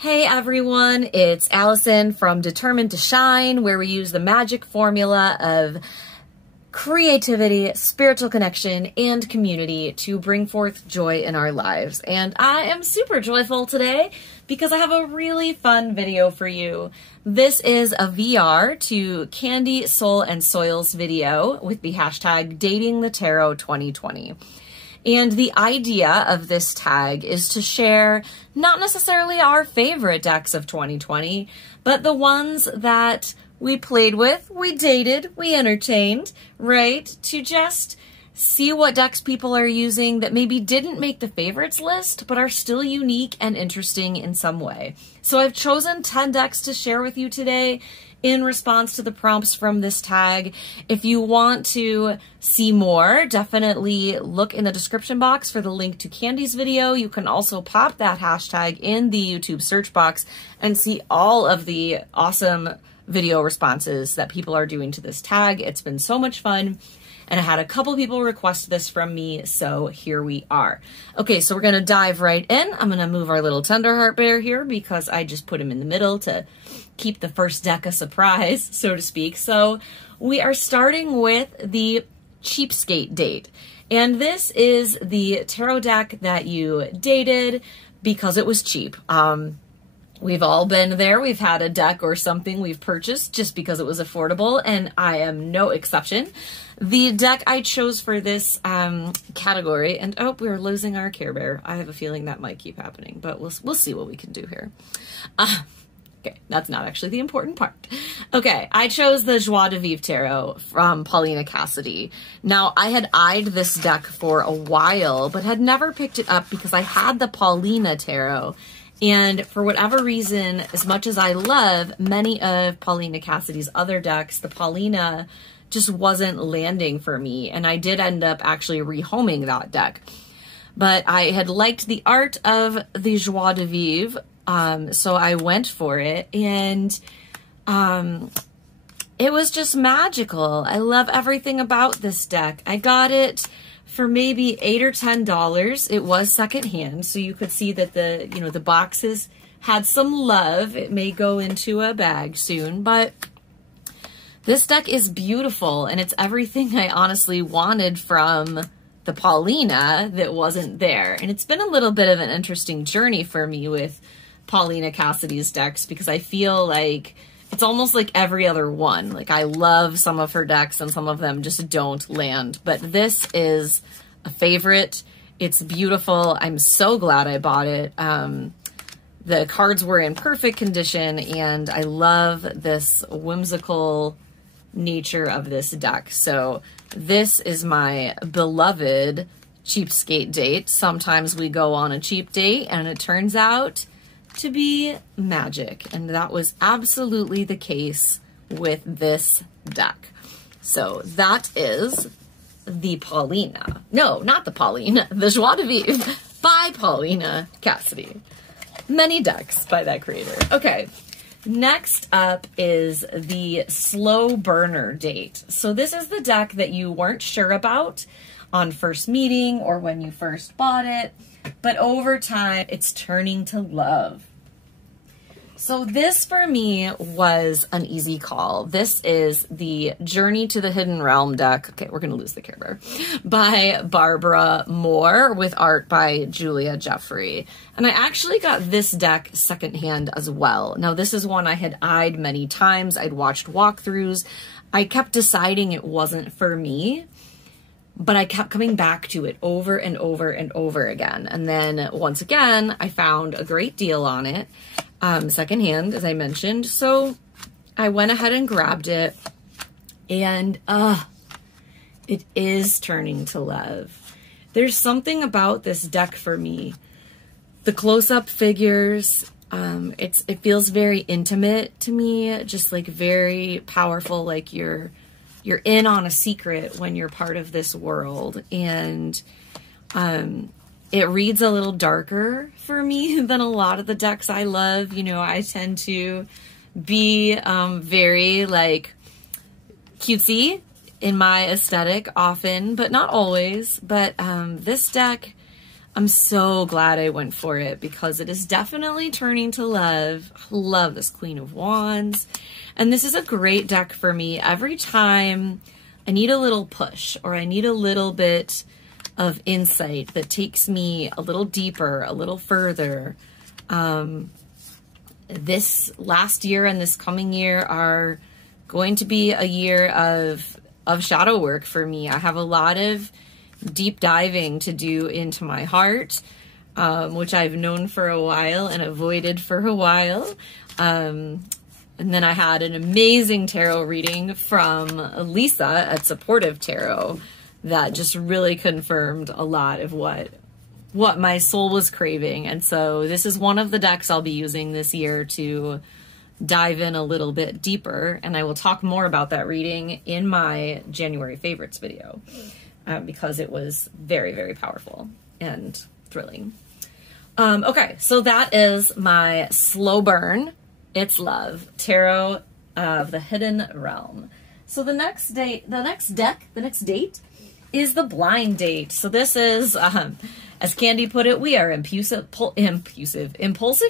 Hey everyone, it's Allison from Determined to Shine, where we use the magic formula of creativity, spiritual connection, and community to bring forth joy in our lives. And I am super joyful today because I have a really fun video for you. This is a VR to Candy, Soul, and Soils video with the hashtag Dating the Tarot 2020. And the idea of this tag is to share not necessarily our favorite decks of 2020, but the ones that we played with, we dated, we entertained, right? To just see what decks people are using that maybe didn't make the favorites list, but are still unique and interesting in some way. So I've chosen 10 decks to share with you today in response to the prompts from this tag. If you want to see more, definitely look in the description box for the link to Candy's video. You can also pop that hashtag in the YouTube search box and see all of the awesome video responses that people are doing to this tag. It's been so much fun. And I had a couple people request this from me, so here we are. Okay, so we're gonna dive right in. I'm gonna move our little Tenderheart bear here because I just put him in the middle to keep the first deck a surprise, so to speak. So we are starting with the Cheapskate date. And this is the tarot deck that you dated because it was cheap. We've all been there. We've had a deck or something we've purchased just because it was affordable, and I am no exception. The deck I chose for this category, and oh, we're losing our Care Bear. I have a feeling that might keep happening, but we'll see what we can do here. Okay, that's not actually the important part. Okay, I chose the Joie de Vivre Tarot from Paulina Cassidy. Now, I had eyed this deck for a while, but had never picked it up because I had the Paulina Tarot. And for whatever reason, as much as I love many of Paulina Cassidy's other decks, the Paulina just wasn't landing for me. And I did end up actually rehoming that deck. But I had liked the art of the Joie de Vivre, so I went for it. And it was just magical. I love everything about this deck. I got it for maybe $8 or $10. It was secondhand, so you could see that the boxes had some love. It may go into a bag soon, but this deck is beautiful, and it's everything I honestly wanted from the Paulina that wasn't there. And it's been a little bit of an interesting journey for me with Paulina Cassidy's decks because I feel like it's almost like every other one. Like, I love some of her decks and some of them just don't land. But this is a favorite. It's beautiful. I'm so glad I bought it. The cards were in perfect condition, and I love this whimsical nature of this deck. So this is my beloved Cheapskate date. Sometimes we go on a cheap date and it turns out to be magic, and that was absolutely the case with this deck. So that is the Paulina. No, not the Paulina, the Joie de Vivre by Paulina Cassidy. Many decks by that creator. Okay, next up is the Slow Burner date. So this is the deck that you weren't sure about on first meeting or when you first bought it, but over time it's turning to love. So this for me was an easy call. This is the Journey to the Hidden Realm deck. Okay, we're gonna lose the Care Bear. By Barbara Moore with art by Julia Jeffrey. And I actually got this deck secondhand as well. Now this is one I had eyed many times. I'd watched walkthroughs. I kept deciding it wasn't for me, but I kept coming back to it over and over and over again. And then once again, I found a great deal on it. Secondhand, as I mentioned. So I went ahead and grabbed it, and it is turning to love. There's something about this deck for me. The close-up figures, it feels very intimate to me, just like very powerful, like you're in on a secret when you're part of this world. And it reads a little darker for me than a lot of the decks I love. You know, I tend to be very like cutesy in my aesthetic often, but not always. But this deck I'm so glad I went for it because it is definitely turning to love. I love this Queen of Wands. And this is a great deck for me every time I need a little push or I need a little bit of insight that takes me a little deeper, a little further. This last year and this coming year are going to be a year of shadow work for me. I have a lot of deep diving to do into my heart, which I've known for a while and avoided for a while. And then I had an amazing tarot reading from Lisa at Supportive Tarot that just really confirmed a lot of what my soul was craving. And so this is one of the decks I'll be using this year to dive in a little bit deeper. And I will talk more about that reading in my January favorites video because it was very, very powerful and thrilling. Okay, so that is my slow burn. It's Love, Tarot of the Hidden Realm. So the next date is the Blind Date. So this is, as Candy put it, we are impulsive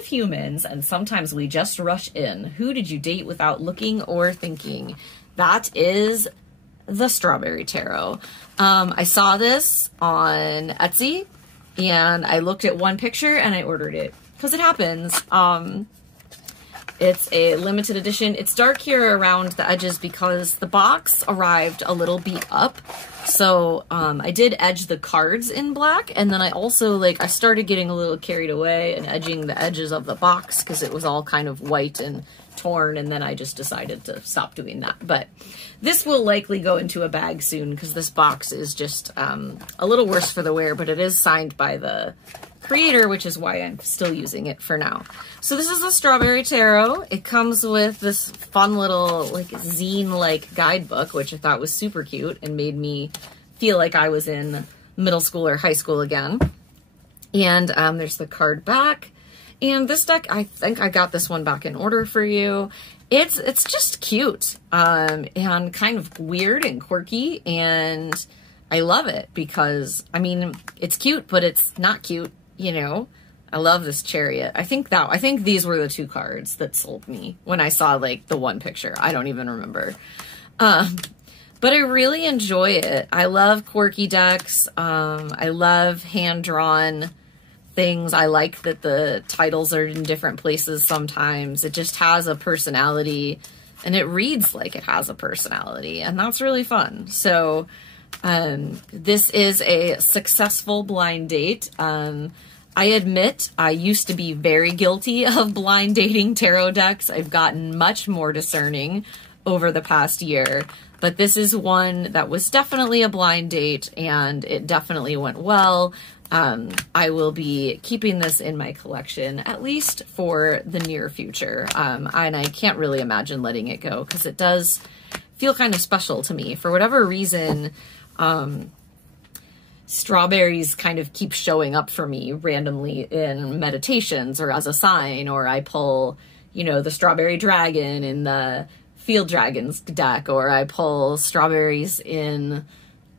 humans, and sometimes we just rush in. Who did you date without looking or thinking? That is the Strawberry Tarot. I saw this on Etsy, and I looked at one picture and I ordered it because it happens. It's a limited edition. It's dark here around the edges because the box arrived a little beat up. So I did edge the cards in black, and then I also I started getting a little carried away and edging the edges of the box because it was all kind of white and torn, and then I just decided to stop doing that. But this will likely go into a bag soon because this box is just a little worse for the wear, but it is signed by the creator, which is why I'm still using it for now. So this is the Strawberry Tarot. It comes with this fun little zine-like guidebook, which I thought was super cute and made me feel like I was in middle school or high school again. And there's the card back. And this deck, I think I got this one back in order for you. It's just cute and kind of weird and quirky, and I love it because, I mean, it's cute, but it's not cute. You know, I love this Chariot. I think these were the two cards that sold me when I saw the one picture. I don't even remember. But I really enjoy it. I love quirky decks. I love hand-drawn things. I like that the titles are in different places sometimes. It just has a personality, and it reads like it has a personality, and that's really fun. So this is a successful blind date. I admit I used to be very guilty of blind dating tarot decks. I've gotten much more discerning over the past year, but this is one that was definitely a blind date, and it definitely went well. I will be keeping this in my collection, at least for the near future, and I can't really imagine letting it go because it does feel kind of special to me. For whatever reason, strawberries kind of keep showing up for me randomly in meditations or as a sign, or I pull, the strawberry dragon in the Field Dragons deck, or I pull strawberries in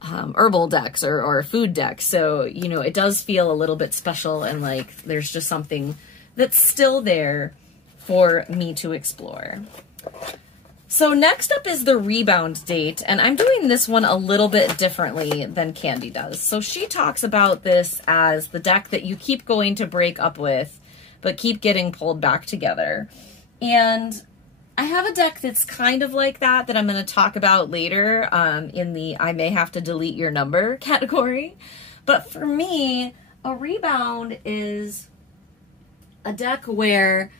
herbal decks or food decks. So, it does feel a little bit special, and there's just something that's still there for me to explore. So next up is the Rebound Date, and I'm doing this one a little bit differently than Candy does. So she talks about this as the deck that you keep going to break up with, but keep getting pulled back together. And I have a deck that's kind of like that I'm going to talk about later in the I may have to delete your number category. But for me, a Rebound is a deck where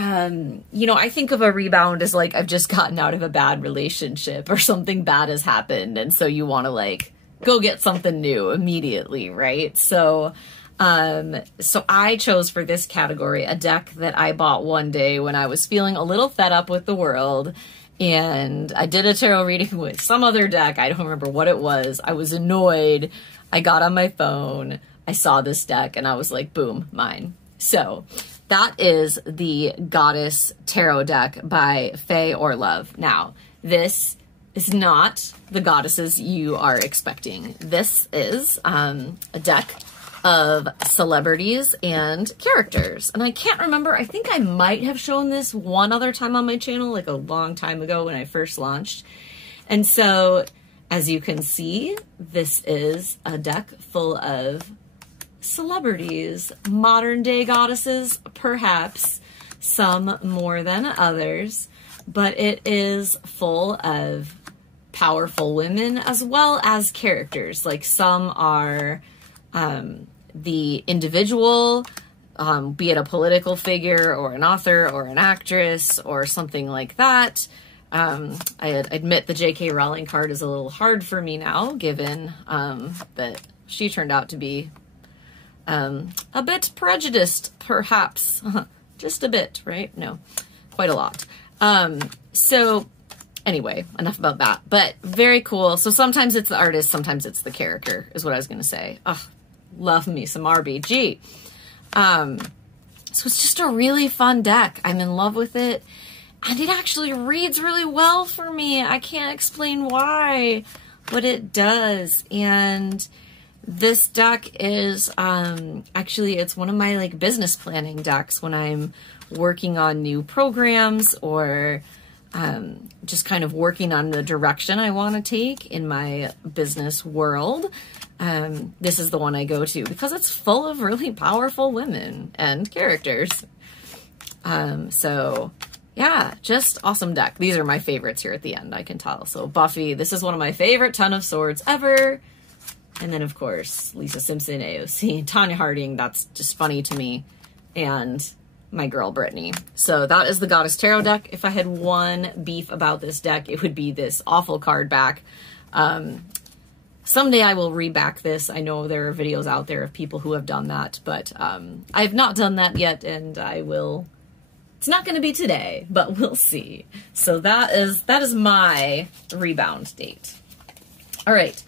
I think of a rebound as I've just gotten out of a bad relationship or something bad has happened. And so you want to go get something new immediately, right? So I chose for this category a deck that I bought one day when I was feeling a little fed up with the world. And I did a tarot reading with some other deck. I don't remember what it was. I was annoyed. I got on my phone. I saw this deck and I was like, boom, mine. So that is the Goddess Tarot deck by Faye Orlove. Now, this is not the goddesses you are expecting. This is a deck of celebrities and characters. And I can't remember, I think I might have shown this one other time on my channel, like a long time ago when I first launched. And so, as you can see, this is a deck full of celebrities, modern day goddesses, perhaps, some more than others, but it is full of powerful women as well as characters. Like some are the individual, be it a political figure or an author or an actress or something like that. I admit the J.K. Rowling card is a little hard for me now, given that she turned out to be a bit prejudiced, perhaps. Just a bit, right? No, quite a lot. So anyway, enough about that. But very cool. So sometimes it's the artist, sometimes it's the character, is what I was going to say. Oh, love me some RBG. So it's just a really fun deck. I'm in love with it. And it actually reads really well for me. I can't explain why, but it does. And this deck is, actually, it's one of my like business planning decks when I'm working on new programs or just kind of working on the direction I want to take in my business world. This is the one I go to because it's full of really powerful women and characters. So yeah, just awesome deck. These are my favorites here at the end, I can tell. So Buffy, this is one of my favorite Ten of Swords ever. And then, of course, Lisa Simpson, AOC, Tanya Harding. That's just funny to me. And my girl, Brittany. So that is the Goddess Tarot deck. If I had one beef about this deck, it would be this awful card back. Someday I will reback this. I know there are videos out there of people who have done that, but I have not done that yet, and I will. It's not going to be today, but we'll see. So that is my Rebound Date. All right.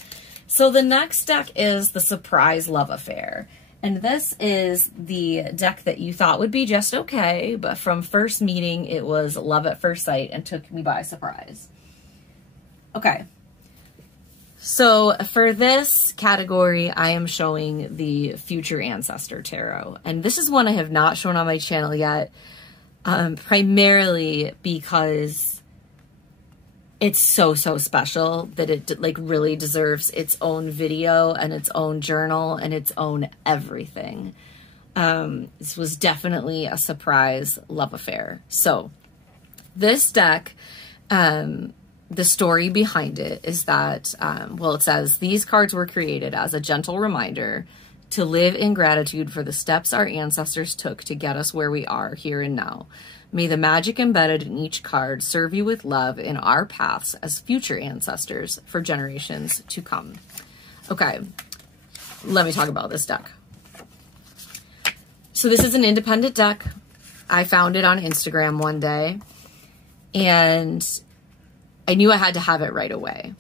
So the next deck is the Surprise Love Affair. And this is the deck that you thought would be just okay, but from first meeting, it was love at first sight and took me by surprise. Okay. So for this category, I am showing the Future Ancestor Tarot. And this is one I have not shown on my channel yet, primarily because it's so special that it like really deserves its own video and its own journal and its own everything. This was definitely a surprise love affair. So this deck, the story behind it is that, well, it says, these cards were created as a gentle reminder to live in gratitude for the steps our ancestors took to get us where we are here and now. May the magic embedded in each card serve you with love in our paths as future ancestors for generations to come. Okay, let me talk about this deck. So this is an independent deck. I found it on Instagram one day, and I knew I had to have it right away,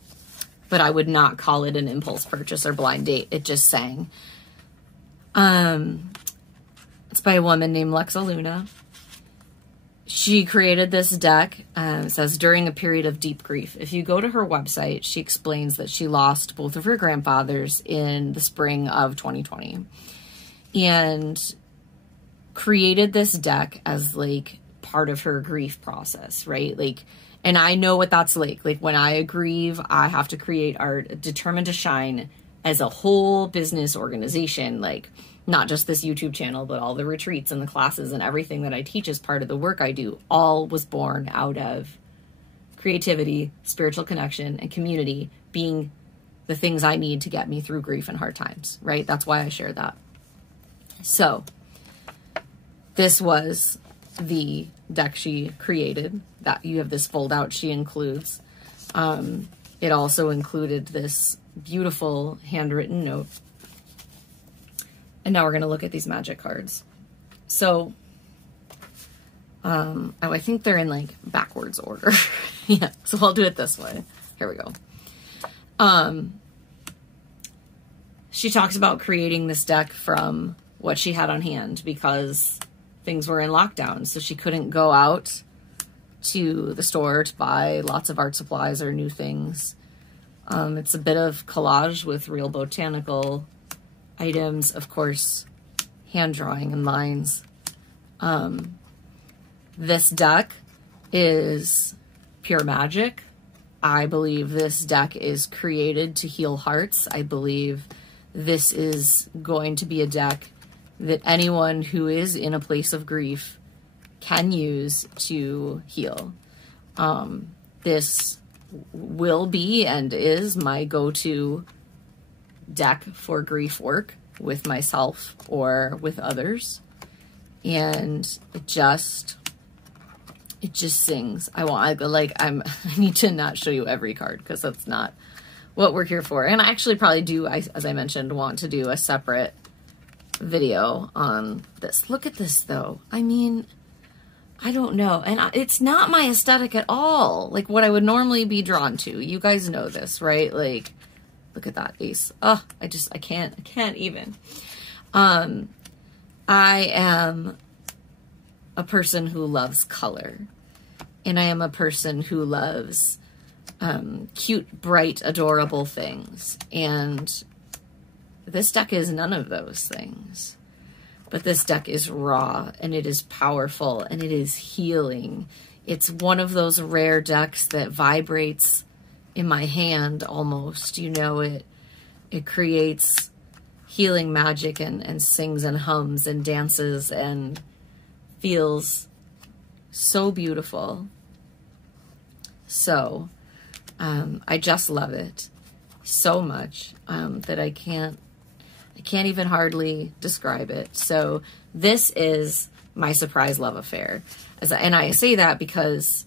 but I would not call it an impulse purchase or blind date. It just sang. It's by a woman named Lexa Luna. She created this deck. It says, during a period of deep grief. If you go to her website, she explains that she lost both of her grandfathers in the spring of 2020 and created this deck as like part of her grief process, right? Like, and I know what that's like. Like when I grieve, I have to create art determined to shine as a whole business organization, like not just this YouTube channel, but all the retreats and the classes and everything that I teach as part of the work I do, all was born out of creativity, spiritual connection, and community being the things I need to get me through grief and hard times, right? That's why I share that. So this was the deck she created, that you have this fold out she includes. It also included this beautiful handwritten note. And now we're going to look at these magic cards. So, oh, I think they're in like backwards order. Yeah, so I'll do it this way. Here we go. She talks about creating this deck from what she had on hand because things were in lockdown. So she couldn't go out to the store to buy lots of art supplies or new things. It's a bit of collage with real botanical items, of course, hand drawing and lines. This deck is pure magic. I believe this deck is created to heal hearts. I believe this is going to be a deck that anyone who is in a place of grief can use to heal. This will be and is my go-to deck for grief work with myself or with others. And it just sings. I need to not show you every card because that's not what we're here for. And I actually probably do, as I mentioned, want to do a separate video on this. Look at this though. I mean, I don't know. And it's not my aesthetic at all. Like what I would normally be drawn to. You guys know this, right? Like, look at that ace. Oh, I can't even. I am a person who loves color. And I am a person who loves cute, bright, adorable things. And this deck is none of those things. But this deck is raw, and it is powerful, and it is healing. It's one of those rare decks that vibrates in my hand almost. You know, it creates healing magic and sings and hums and dances and feels so beautiful. So, I just love it so much that I can't even hardly describe it. So this is my surprise love affair. And I say that because,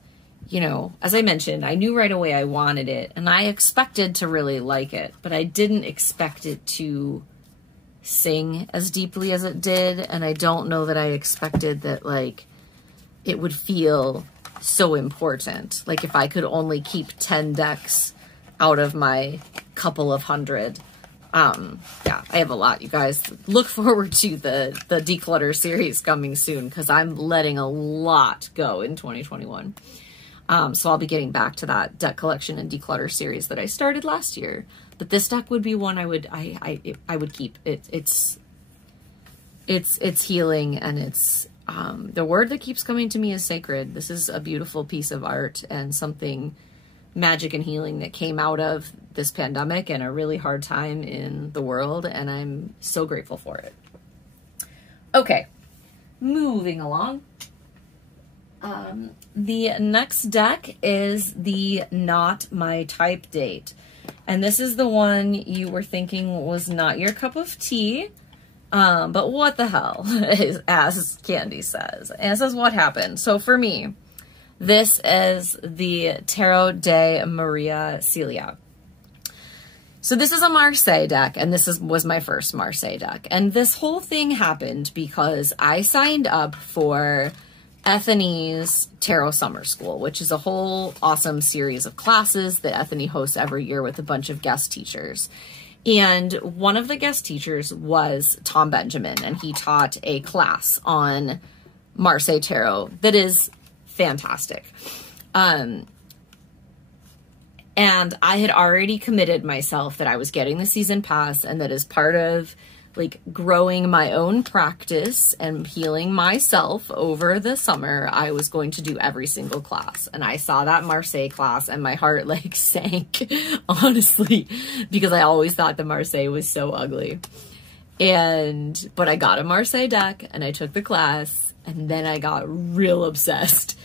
you know, as I mentioned, I knew right away I wanted it and I expected to really like it, but I didn't expect it to sing as deeply as it did. And I don't know that I expected that, like, it would feel so important. Like if I could only keep 10 decks out of my couple of hundred. Yeah, I have a lot, you guys. Look forward to the declutter series coming soon because I'm letting a lot go in 2021. So I'll be getting back to that deck collection and declutter series that I started last year. But this deck would be one I would keep. It's healing, and it's the word that keeps coming to me is sacred. This is a beautiful piece of art and something magic and healing that came out of this pandemic and a really hard time in the world, and I'm so grateful for it. Okay, moving along. The next deck is the Not My Type Date, and this is the one you were thinking was not your cup of tea, but what the hell, as Candy says. And it says, what happened? So for me, this is the Tarot de Maria Celia. So this is a Marseille deck, and this was my first Marseille deck. And this whole thing happened because I signed up for Ethony's Tarot Summer School, which is a whole awesome series of classes that Ethony hosts every year with a bunch of guest teachers. And one of the guest teachers was Tom Benjamin, and he taught a class on Marseille Tarot that is fantastic. And I had already committed myself that I was getting the season pass, and that as part of like growing my own practice and healing myself over the summer, I was going to do every single class. And I saw that Marseille class and my heart like sank, honestly, because I always thought the Marseille was so ugly. But I got a Marseille deck and I took the class, and then I got real obsessed.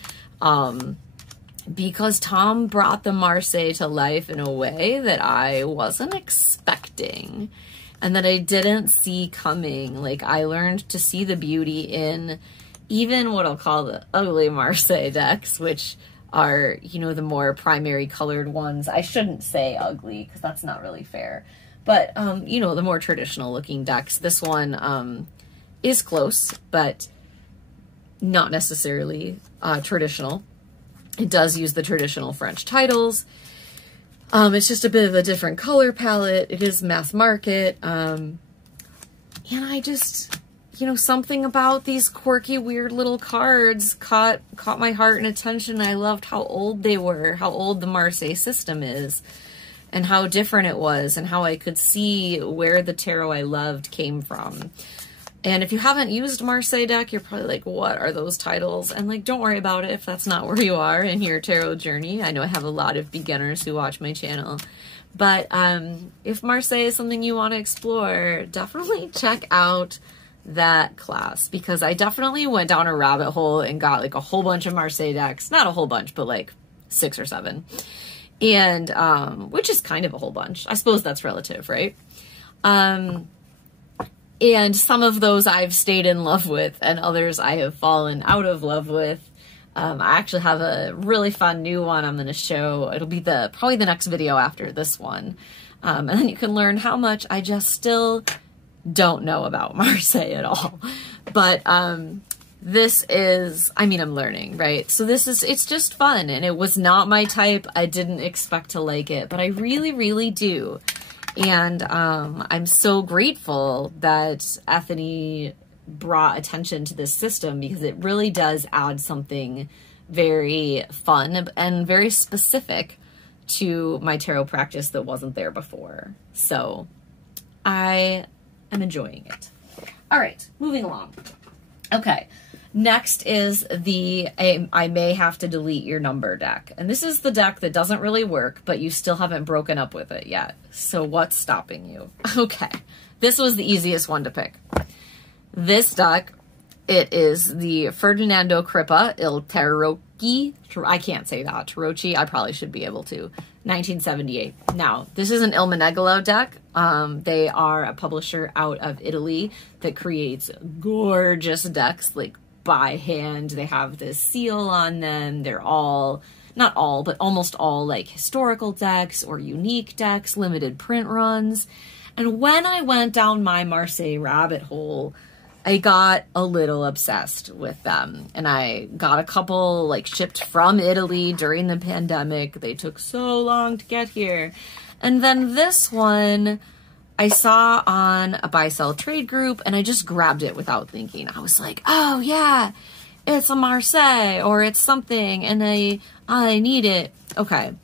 Because Tom brought the Marseille to life in a way that I wasn't expecting and that I didn't see coming. Like, I learned to see the beauty in even what I'll call the ugly Marseille decks, which are, you know, the more primary colored ones. I shouldn't say ugly because that's not really fair. But, you know, the more traditional looking decks. This one is close, but not necessarily traditional. It does use the traditional French titles. It's just a bit of a different color palette. It is mass market. And I just, you know, something about these quirky, weird little cards caught my heart and attention. I loved how old they were, how old the Marseille system is. and how different it was and how I could see where the tarot I loved came from. And if you haven't used Marseille deck, you're probably like, what are those titles? And like, don't worry about it if that's not where you are in your tarot journey. I know I have a lot of beginners who watch my channel. But if Marseille is something you want to explore, definitely check out that class, because I definitely went down a rabbit hole and got like a whole bunch of Marseille decks. Not a whole bunch, but like 6 or 7. And which is kind of a whole bunch. I suppose that's relative, right? And some of those I've stayed in love with, and others I have fallen out of love with. I actually have a really fun new one I'm going to show. It'll be probably the next video after this one. And then you can learn how much I just still don't know about Marseille at all. But this is, I mean, I'm learning, right? So it's just fun, and it was not my type. I didn't expect to like it, but I really, really do. And I'm so grateful that Ethony brought attention to this system, because it really does add something very fun and very specific to my tarot practice that wasn't there before. So I am enjoying it. All right, moving along. Okay. Next is the I may have to delete your number deck. And this is the deck that doesn't really work, but you still haven't broken up with it yet. So what's stopping you? Okay, this was the easiest one to pick. This deck, it is the Ferdinando Crippa Il Tarocchi. I can't say that. Tarocchi, I probably should be able to. 1978. Now, this is an Il Menegolo deck. They are a publisher out of Italy that creates gorgeous decks, like by hand. They have this seal on them. They're all, not all, but almost all like historical decks or unique decks, limited print runs. And when I went down my Marseille rabbit hole, I got a little obsessed with them. And I got a couple like shipped from Italy during the pandemic. They took so long to get here. And then this one I saw on a buy-sell trade group, and I just grabbed it without thinking. I was like, oh yeah, it's a Marseille, or it's something, and I need it. Okay,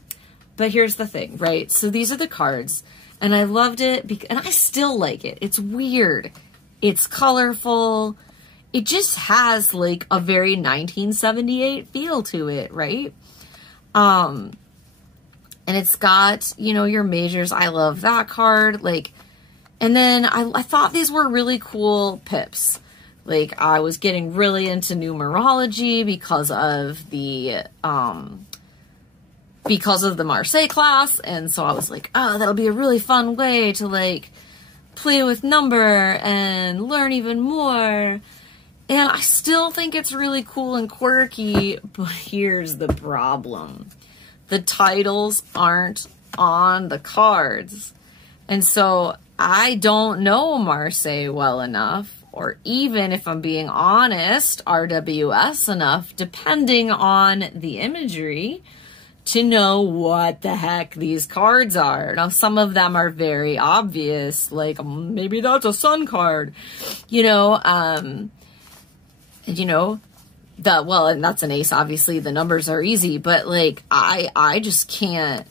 but here's the thing, right? So these are the cards, and I loved it, and I still like it. It's weird. It's colorful. It just has like a very 1978 feel to it, right? And it's got, you know, your majors. I love that card. Like, and then I thought these were really cool pips. Like, I was getting really into numerology because of the Marseille class. And so I was like, oh, that'll be a really fun way to like play with number and learn even more. And I still think it's really cool and quirky, but here's the problem. The titles aren't on the cards. And so I don't know Marseille well enough, or even if I'm being honest, RWS enough, depending on the imagery, to know what the heck these cards are. Now, some of them are very obvious, like maybe that's a sun card, you know, and that's an ace, obviously the numbers are easy, but like, I just can't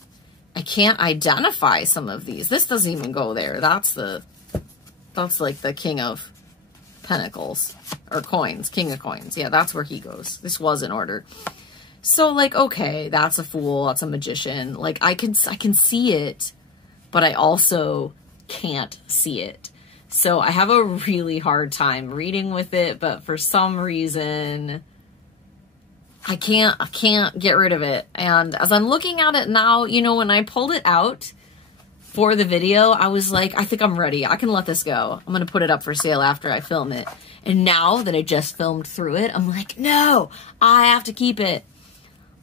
identify some of these. This doesn't even go there. That's like the King of Pentacles, or coins, King of Coins. Yeah, that's where he goes. This was in order. So like, okay, that's a Fool, that's a Magician. Like I can see it, but I also can't see it. So I have a really hard time reading with it, but for some reason I can't get rid of it. And as I'm looking at it now, you know, when I pulled it out for the video, I was like, I think I'm ready. I can let this go. I'm going to put it up for sale after I film it. And now that I just filmed through it, I'm like, no, I have to keep it.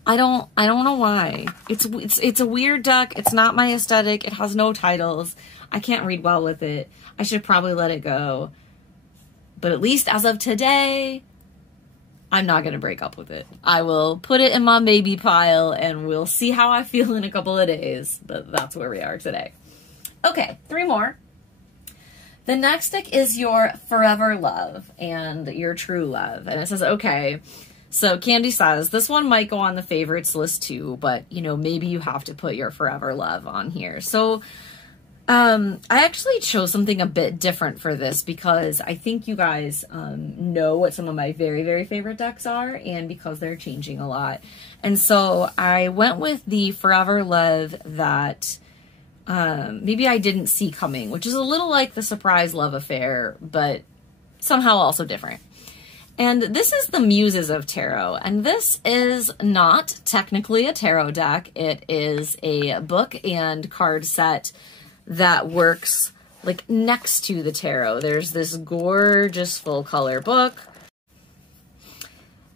I don't know why. It's a weird deck. It's not my aesthetic. It has no titles. I can't read well with it. I should probably let it go. But at least as of today, I'm not going to break up with it. I will put it in my maybe pile and we'll see how I feel in a couple of days. But that's where we are today. Okay, 3 more. The next deck is your forever love and your true love. And it says, okay, So Candy says, this one might go on the favorites list too, but, you know, maybe you have to put your Forever Love on here. So I actually chose something a bit different for this because I think you guys know what some of my very, very favorite decks are, and because they're changing a lot. And so I went with the Forever Love that maybe I didn't see coming, which is a little like the Surprise Love Affair, but somehow also different. And this is the Muses of Tarot, and this is not technically a tarot deck. It is a book and card set that works like next to the tarot. There's this gorgeous full color book.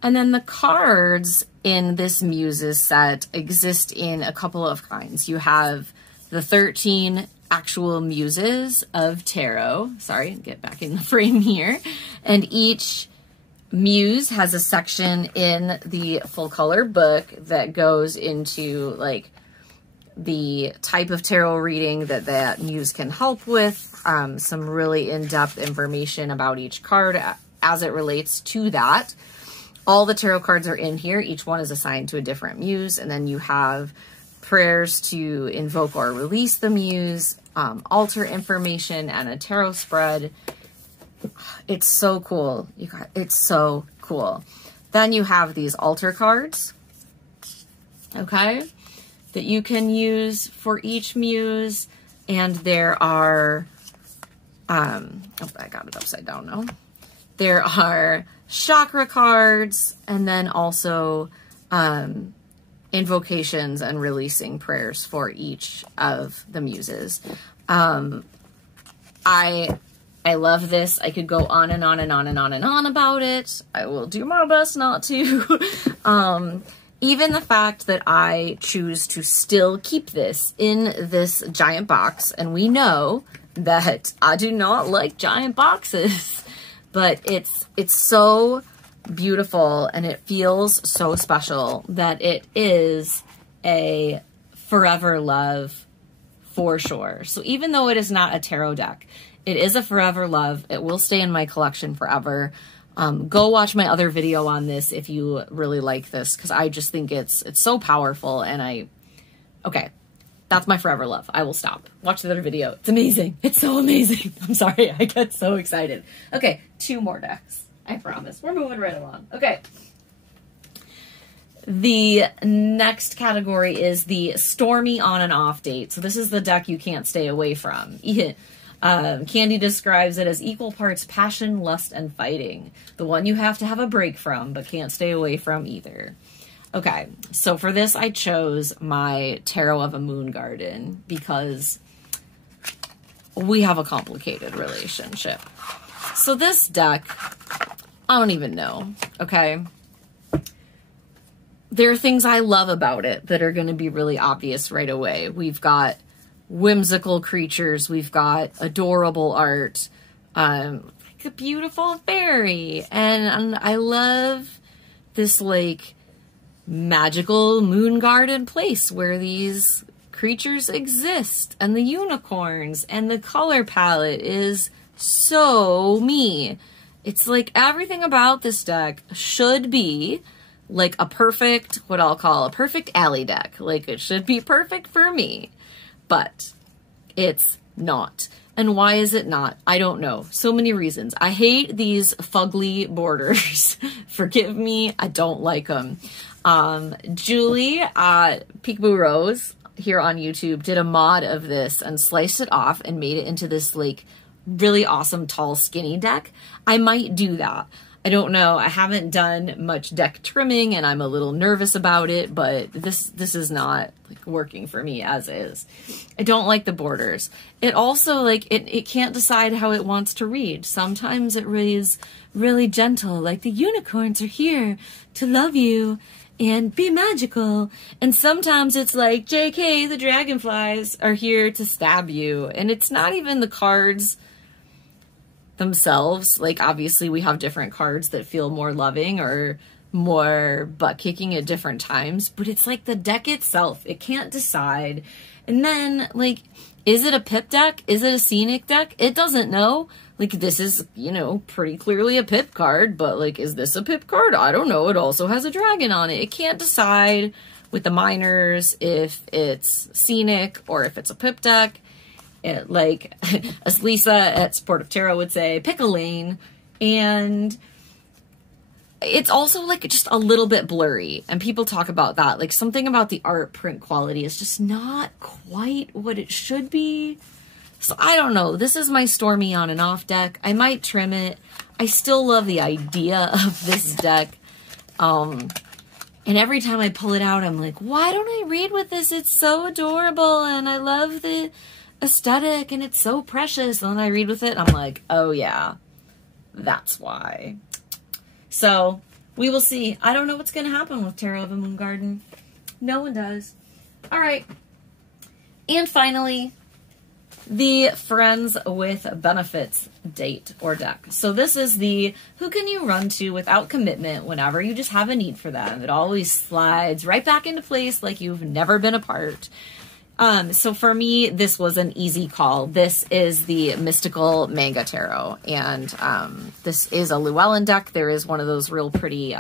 And then the cards in this Muses set exist in a couple of kinds. You have the 13 actual Muses of Tarot. Sorry, get back in the frame here. And each Muse has a section in the full color book that goes into like the type of tarot reading that Muse can help with, some really in-depth information about each card as it relates to that. All the tarot cards are in here. Each one is assigned to a different Muse, and then you have prayers to invoke or release the Muse, altar information, and a tarot spread. It's so cool. You guys, it's so cool. Then you have these altar cards, okay, that you can use for each Muse. And there are, oh, I got it upside down now. There are chakra cards, and then also invocations and releasing prayers for each of the Muses. I love this. I could go on and on and on and on and on about it. I will do my best not to. Even the fact that I choose to still keep this in this giant box, and we know that I do not like giant boxes, but it's so beautiful and it feels so special that it is a Forever Love for sure. So even though it is not a tarot deck, it is a Forever Love. It will stay in my collection forever. Go watch my other video on this if you really like this, because I just think it's so powerful. And okay, that's my Forever Love. I will stop. Watch the other video. It's amazing. It's so amazing. I'm sorry. I get so excited. Okay, 2 more decks. I promise. We're moving right along. Okay. The next category is the Stormy On and Off Date. So this is the deck you can't stay away from. Candy describes it as equal parts passion, lust, and fighting. The one you have to have a break from, but can't stay away from either. Okay, so for this, I chose my Tarot of a Moon Garden because we have a complicated relationship. So this deck, I don't even know, okay? There are things I love about it that are going to be really obvious right away. We've got whimsical creatures, we've got adorable art, like a beautiful fairy, and I love this like magical moon garden place where these creatures exist, and the unicorns, and the color palette is so me. It's like everything about this deck should be like a perfect, what I'll call a perfect alley deck. Like it should be perfect for me. But it's not. And why is it not? I don't know. So many reasons. I hate these fugly borders. Forgive me. I don't like them. Julie at Peekaboo Rose here on YouTube did a mod of this and sliced it off and made it into this like really awesome tall skinny deck. I might do that. I don't know. I haven't done much deck trimming and I'm a little nervous about it, but this is not like working for me as is. I don't like the borders. It also like it can't decide how it wants to read. Sometimes it reads really gentle, like the unicorns are here to love you and be magical. And sometimes it's like, JK, the dragonflies are here to stab you. And it's not even the cards themselves. Like obviously we have different cards that feel more loving or more butt kicking at different times, but it's like the deck itself, it can't decide. And then like, is it a pip deck? Is it a scenic deck? It doesn't know. Like, this is, you know, pretty clearly a pip card, but, like, is this a pip card? I don't know. It also has a dragon on it. It can't decide with the minors if it's scenic or if it's a pip deck. Like, as Lisa at Supportive Tarot would say, pick a lane. And it's also, like, just a little bit blurry. And people talk about that. Like, something about the art print quality is just not quite what it should be. So I don't know. This is my Stormy on and off deck. I might trim it. I still love the idea of this deck. And every time I pull it out, I'm like, why don't I read with this? It's so adorable and I love the aesthetic and it's so precious. And then I read with it and I'm like, oh yeah, that's why. So we will see. I don't know what's going to happen with Tarot of a Moon Garden. No one does. All right. And finally, the Friends with Benefits date or deck. So this is the who can you run to without commitment whenever you just have a need for them. It always slides right back into place like you've never been apart. So for me, this was an easy call. This is the Mystical Manga Tarot, and this is a Llewellyn deck. There is one of those real pretty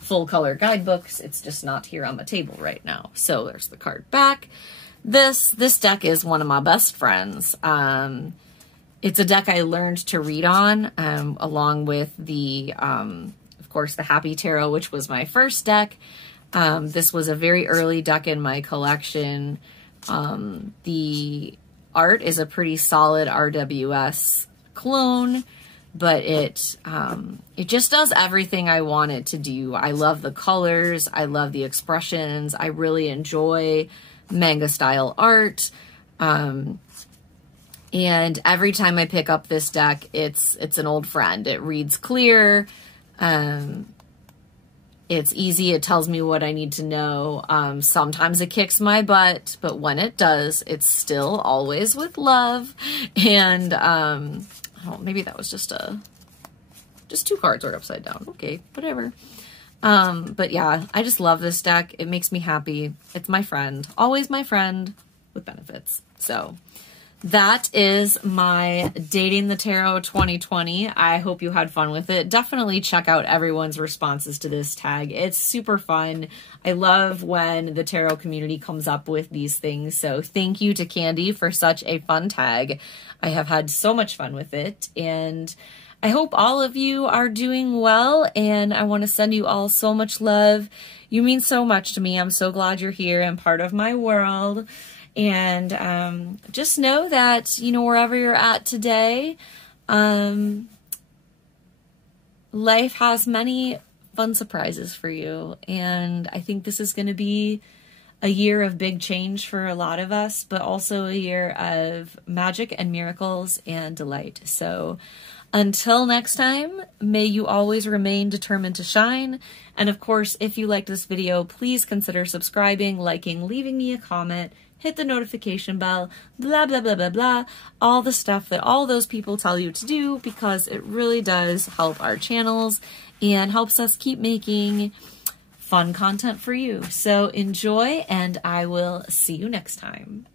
full color guidebooks. It's just not here on the table right now. So there's the card back. This deck is one of my best friends. It's a deck I learned to read on, along with the, of course, the Happy Tarot, which was my first deck. This was a very early deck in my collection. The art is a pretty solid RWS clone, but it just does everything I want it to do. I love the colors. I love the expressions. I really enjoy manga style art. And every time I pick up this deck, it's an old friend. It reads clear. It's easy. It tells me what I need to know. Sometimes it kicks my butt, but when it does, it's still always with love. And, oh, maybe that was just two cards are upside down. Okay, whatever. But yeah, I just love this deck. It makes me happy. It's my friend, always my friend with benefits. So that is my Dating the Tarot 2020. I hope you had fun with it. Definitely check out everyone's responses to this tag. It's super fun. I love when the tarot community comes up with these things. So thank you to Candy for such a fun tag. I have had so much fun with it, and I hope all of you are doing well, and I want to send you all so much love. You mean so much to me. I'm so glad you're here and part of my world. And just know that, you know, wherever you're at today, life has many fun surprises for you. And I think this is going to be a year of big change for a lot of us, but also a year of magic and miracles and delight. So until next time, may you always remain determined to shine. And of course, if you liked this video, please consider subscribing, liking, leaving me a comment, hit the notification bell, blah, blah, blah, blah, blah, all the stuff that all those people tell you to do, because it really does help our channels and helps us keep making fun content for you. So enjoy, and I will see you next time.